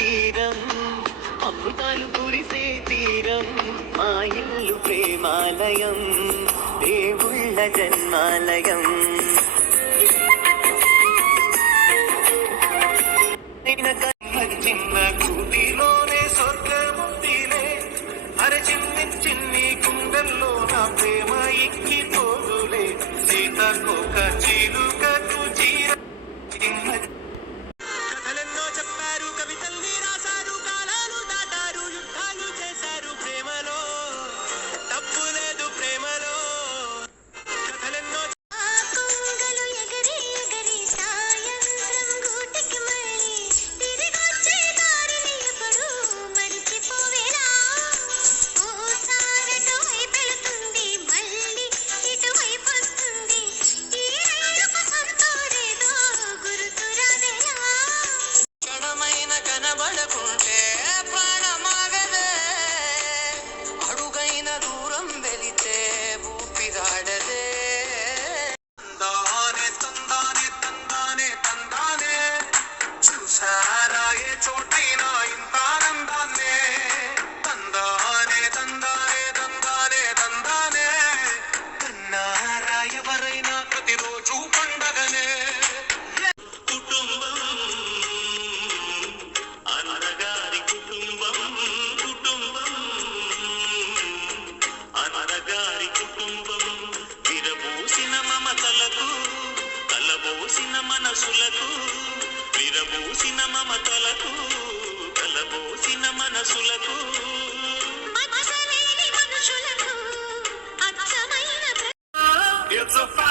తీరం అమృతాలు కురిసే తీరం మా ఇల్లు ప్రేమాలయం దేవుళ్ళ జన్మాలయం చిన్న కూటిలోనే స్వర్గముందిలే అరే చిన్ని చిన్ని గుండెల్లో నా ప్రేమ ఎక్కి తోడులే సీతకొక చిలుకకు చీర కథలెన్నో చెప్పారు కవితల్ని రాశారు కాలాలు దాటారు యుద్ధాలు చేశారు ప్రేమలో తప్పు లేదు ప్రేమలో కథలెన్నో కనబడకుంటే ప్రాణమాగదే అడుగైన దూరం వెళితే ఊపిరాడదే తందానే తందానే తందానే తందానే చూసారా ఏ చోటైనా ఇంత ఆనందాన్నే తందానే తందానే తందానే తందానే కన్నారా ఎవరైనా ప్రతిరోజు పండగనే కుటుంబం అనగారి కుటుంబం కుటుంబం అనగారి కుటుంబం విరబూసిన మమతలకు కలబోసిన మనసులకు విరబూసిన మమతలకు కలబోసిన మనసులకు It's a